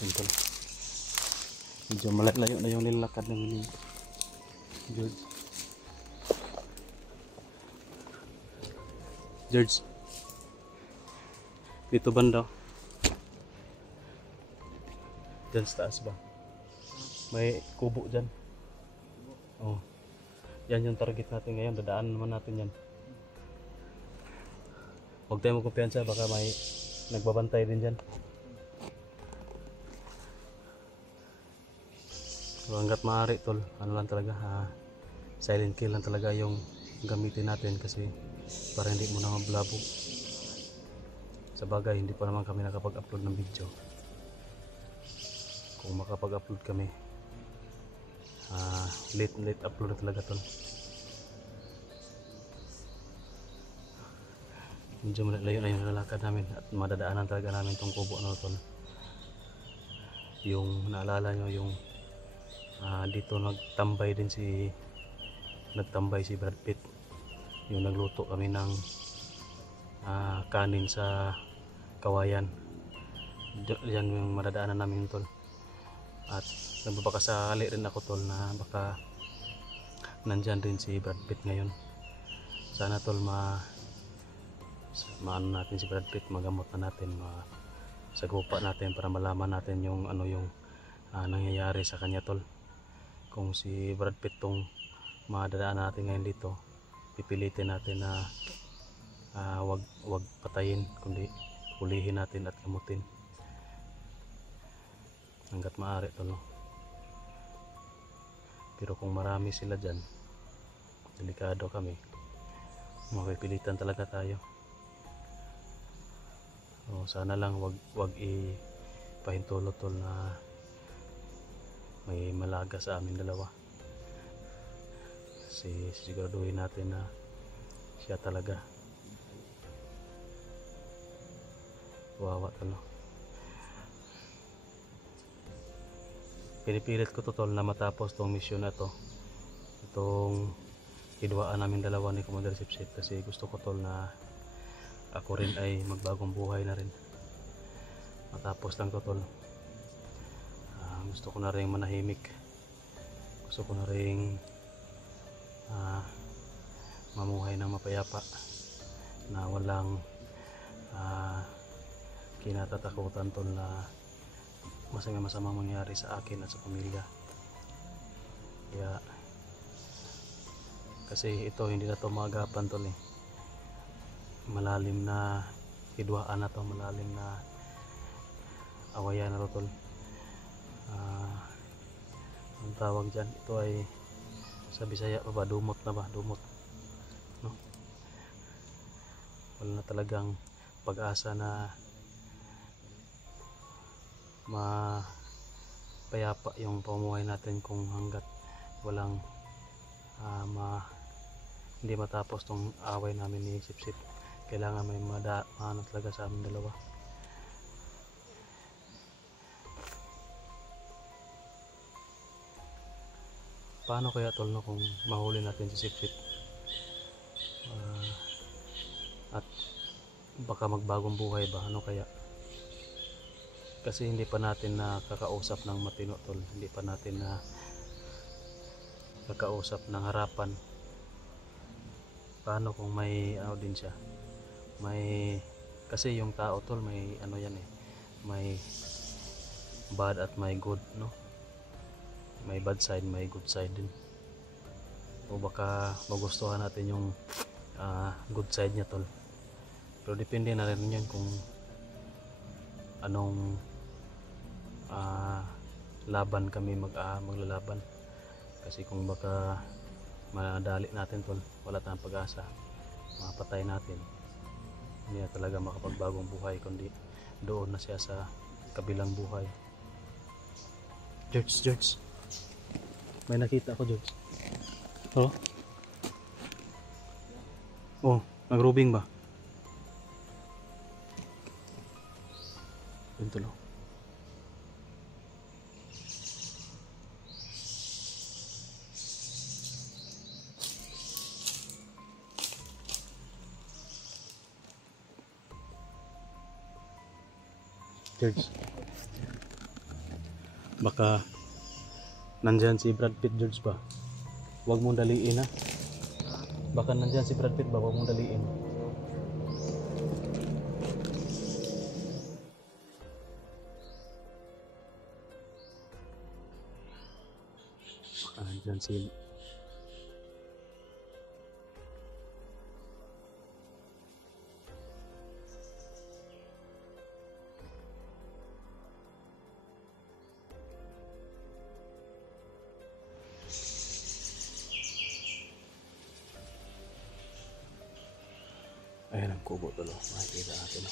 Ito. Medyo malayo na yung nilakad namin ni George. George. Dito banda. Diyan sa taas ba? May kubo dyan. Oh. Yan yung target natin ngayon. Dadaan naman natin yan. Huwag tayo magkumpiyansa. Baka may nagbabantay din dyan. So, hanggat maaari tol, ano lang talaga, silent kill lang talaga yung gamitin natin kasi para hindi mo na mablabo. Sa bagay, hindi pa naman kami nakapag-upload ng video. Kung makapag-upload kami, late upload na talaga tol. Medyo malayo na yung lalakad namin at madadaanan talaga namin tong kubo na tol. Yung naalala nyo yung dito nagtambay si Brad Pitt. Yung nagluto kami ng kanin sa kawayan. Yan yung madadaanan namin tol. At nagbabakasakali rin ako tol na baka nandyan rin si Brad Pitt ngayon. Sana tol maano natin si Brad Pitt, magamot na natin, sagupa natin para malaman natin yung ano yung nangyayari sa kanya tol. Kung si Brad Pitt tong madadaan natin ngayon dito, pipilitin natin na wag patayin, kundi hulihin natin at gamutin hanggat maaari tol, no? Pero kung marami sila dyan, delikado kami, mapipilitan talaga tayo. So, sana lang wag ipahintulot tol na may malaga sa amin dalawa. Siguraduhin natin na siya talaga. Wawa tol. Pinipilit ko to tol na matapos tong mission na to, itong hidwaan namin dalawa ni Commander Sipsip, kasi gusto ko tol na ako rin ay magbagong buhay na rin. Matapos lang to tol. Gusto ko na rin manahimik. Gusto ko na rin mamuhay ng mapayapa na walang kinatatakutan tol na masamang mangyari sa akin at sa pamilya. Kaya kasi ito hindi na to magapan tol eh. Malalim na hidwaan na to, malalim na awayan na to tol. Ang tawag dyan, ito ay sa Bisaya pa ba, dumot na ba, dumot, no? Wala na talagang pag-asa na mapayapa yung pamumuhay natin kung hanggat walang hindi matapos tong away namin ni Sipsip. Kailangan may ano talaga sa amin dalawa. Paano kaya tol no kung mahuli natin si Sipsip at baka magbagong buhay ba, ano kaya? Kasi hindi pa natin nakakausap ng matino tol, hindi pa natin na kakausap ng harapan. Paano kung may ano din siya, may, kasi yung tao tol may ano yan eh, may bad at may good, no? May bad side, may good side din. O baka magustuhan natin yung good side niya tol. Pero depende na rin yun kung anong laban kami maglalaban. Kasi kung baka madali natin tol, wala tayong pag-asa, mapatay natin, hindi na talaga makapagbagong buhay, kundi doon na siya sa kabilang buhay. George, may nakita ako George. Oh, nagrubing ba? Yun tulo. George. Baka nandyan si Brad Pitt, George ba? Huwag mong daliin ha. Baka nandyan si Brad Pitt ba? Huwag mong daliin. Baka nandyan si... Ayan ang kubo tulo. Makikita natin.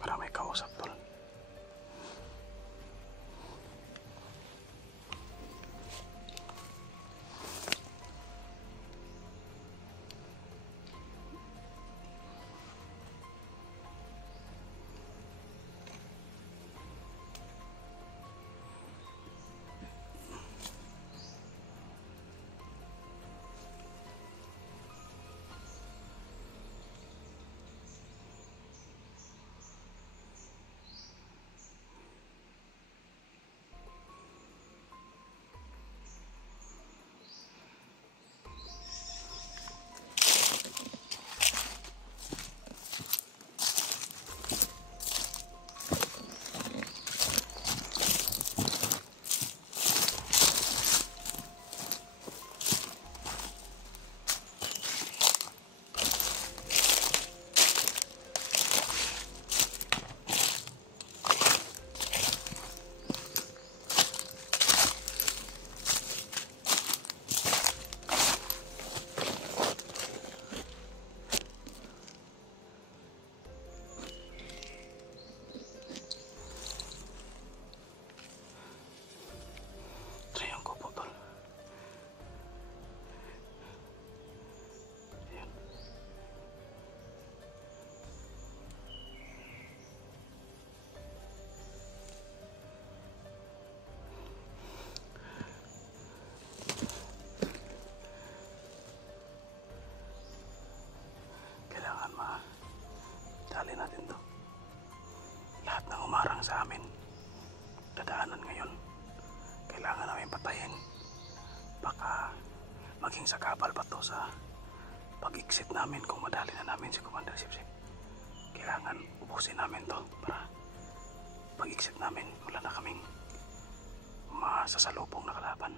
Para may kausap tol. Dali natin to. Lahat ng umarang sa amin, dadaanan ngayon. Kailangan namin patayin. Baka maging sakabal pa to sa pag-exit namin kung madali na namin si Commander Sipsip. Kailangan ubusin namin to para pag-exit namin wala na kaming masasalubong na kalaban.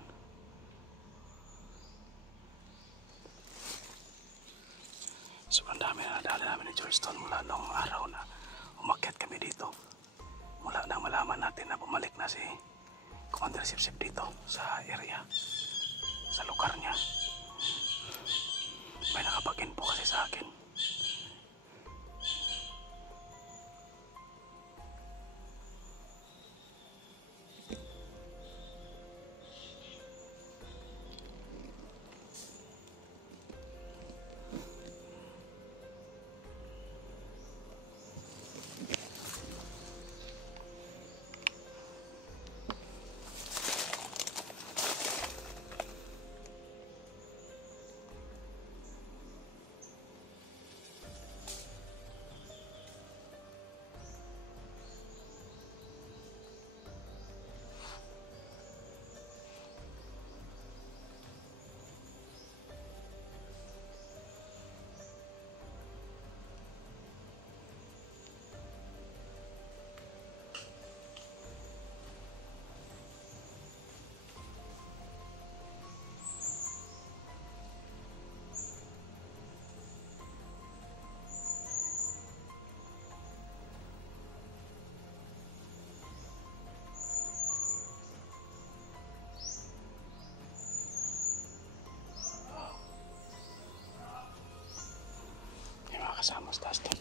Sobrang dami na nadali namin ni George Stone mula noong araw na umakyat kami dito. Mula nang malaman natin na bumalik na si Commander Sipsip dito sa area, sa lugar niya. May nakapag-info kasi sa akin. Kasama sa taas tol.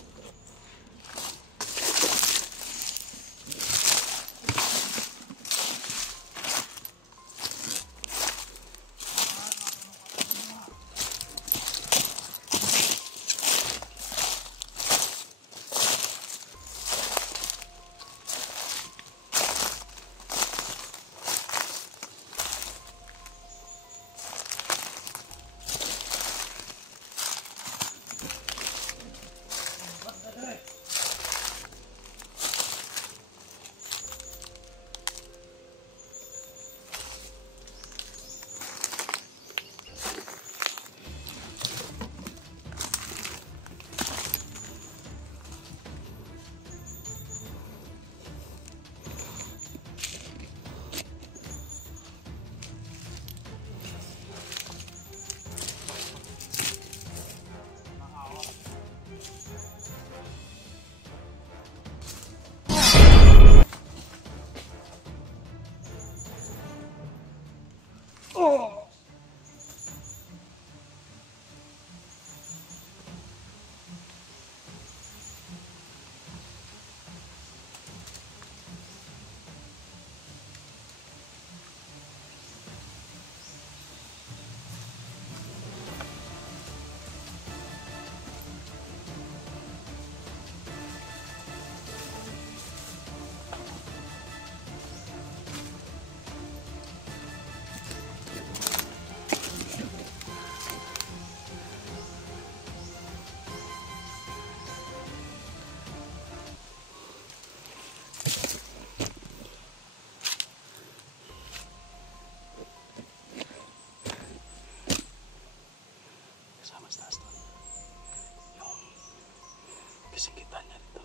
Singkitan niya dito.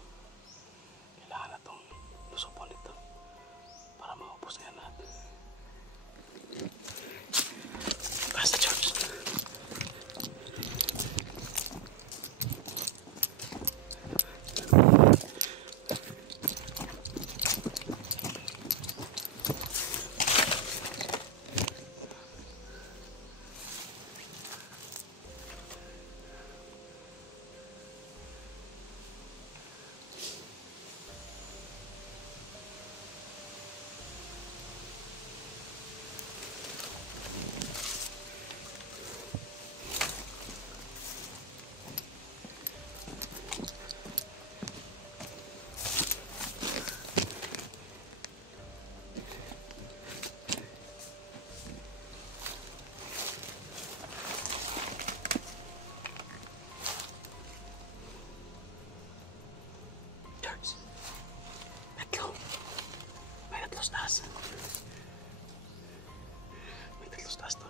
Kailangan na itong lusupon dito para maubos niya lahat. Basta George. May tatlos taas tol.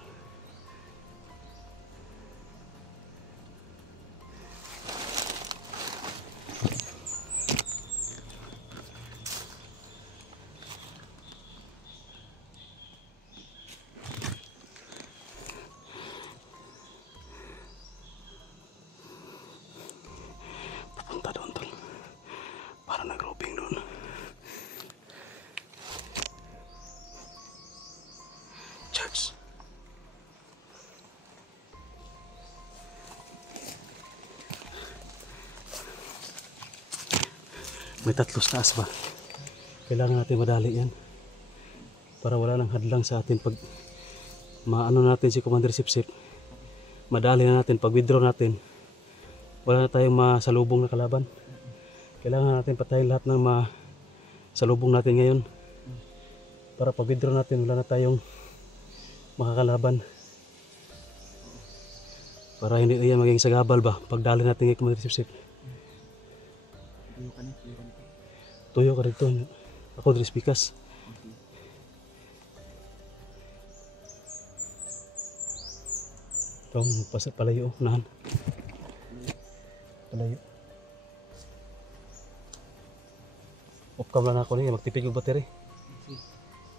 Papunta doon tol. Para nag-roping doon. Church. May tatlos taas ba? Kailangan natin madali yan. Para wala nang hadlang sa atin pag maano natin si Commander Sipsip. Madali na natin pag withdraw natin. Wala na tayong masalubong na kalaban. Kailangan natin patayin lahat ng masalubong natin ngayon. Para pag withdraw natin wala na tayong makakalaban. Para hindi yan maging sagabal ba pagdali natin kay Commander Sipsip. Tuyo ka rito. Ako Dres Pikas. Ikaw palayo. Nahan. Palayo. Off cam lang ako niya. Magtipid yung battery.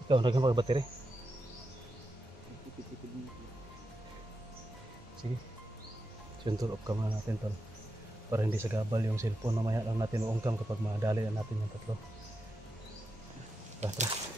Ikaw naghamag battery. Sige. Sunod off cam na natin tol. Para hindi sagabal yung cellphone. Mamaya lang natin uungkam kapag madali natin yung tatlo. Tara.